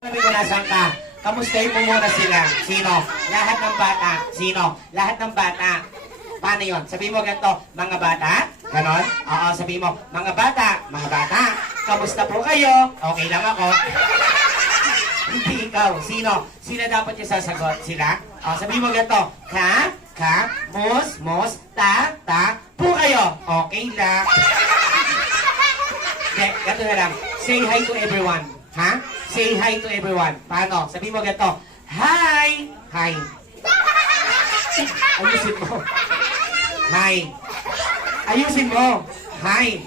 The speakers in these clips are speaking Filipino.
Sabi ko nasaan ka? Kamustahin mo muna sila. Sino? Lahat ng bata. Sino? Lahat ng bata. Paano yun? Sabi mo ganito, mga bata? Ganon? Oo, sabi mo, mga bata. Mga bata. Kamusta po kayo? Okay lang ako. Hindi ikaw. Sino? Sino dapat yung sasagot? Sila? O, sabi mo ganito, mus, ta, po kayo. Okay lang. Okay, ganito na lang. Say hi to everyone. Ha? Say hi to everyone. Paano? Sabi mo ganito, hi! Hi. Ayusin mo. Hi. Ayusin mo. Hi.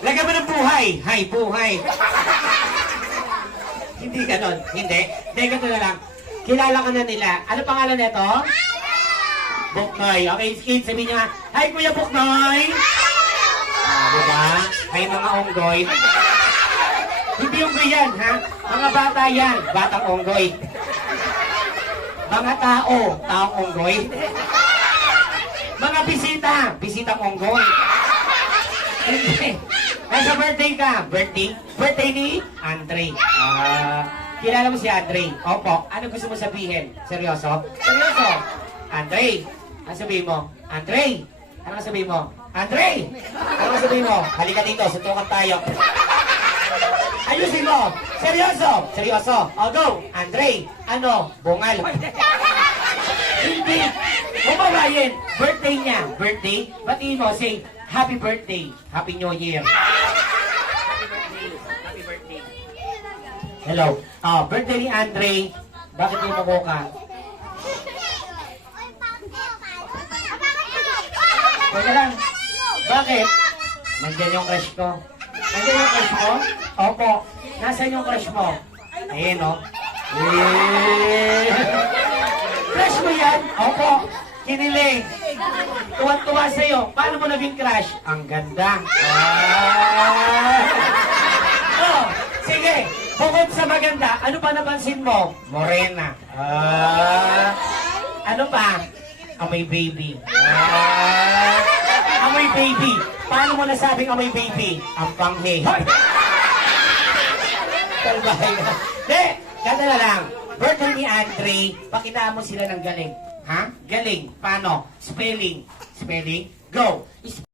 Lagyan mo ng buhay. Hi, buhay. Hindi ganon. Hindi. Hindi, ganito na lang. Kilala ka na nila. Ano pangalan nito? Buknoy. Okay, kids, sabihin niya, hi, Kuya Buknoy! Diba? Hi, mga unggoy. Hindi unggoy yan, ha? Mga bata yan. Batang unggoy. Mga tao. Taong unggoy. Mga bisita. Bisitang unggoy. Hindi. Nasa birthday ka. Birthday? Birthday ni Andre. Kilala mo si Andre? Opo. Ano gusto mo sabihin? Seryoso? Seryoso? Andre. Ano sabihin mo? Andre. Ano sabihin mo? Andre. Ano sabihin mo? Halika dito. Suntukan tayo. Ayusin mo. Seryoso. Seryoso. O, go. Andre. Ano? Bungal. Hindi. Bumabayin. Birthday niya. Birthday. Batiin mo. Say, happy birthday. Happy New Year. Happy birthday. Hello. Birthday ni Andre. Bakit yung mako ka? Teka lang. Bakit? Nandiyan yung crush ko. Nandiyan yung crush mo? Opo. Nasaan yung crush mo? Ayan, o. Crush mo yan? Opo. Kinilig. Tuwan-tuwa sa'yo. Paano mo naging crush? Ang ganda. Sige. Bukod sa maganda, ano pa napansin mo? Morena. Ano pa? Amoy baby. Amoy baby. Paano mo nasabing amoy baby? Ang panghe. Kalbahay na. De, ganda na lang. Birthday ni Andre, pakitaan mo sila ng galing. Ha? Galing. Paano? Spelling. Spelling. Go.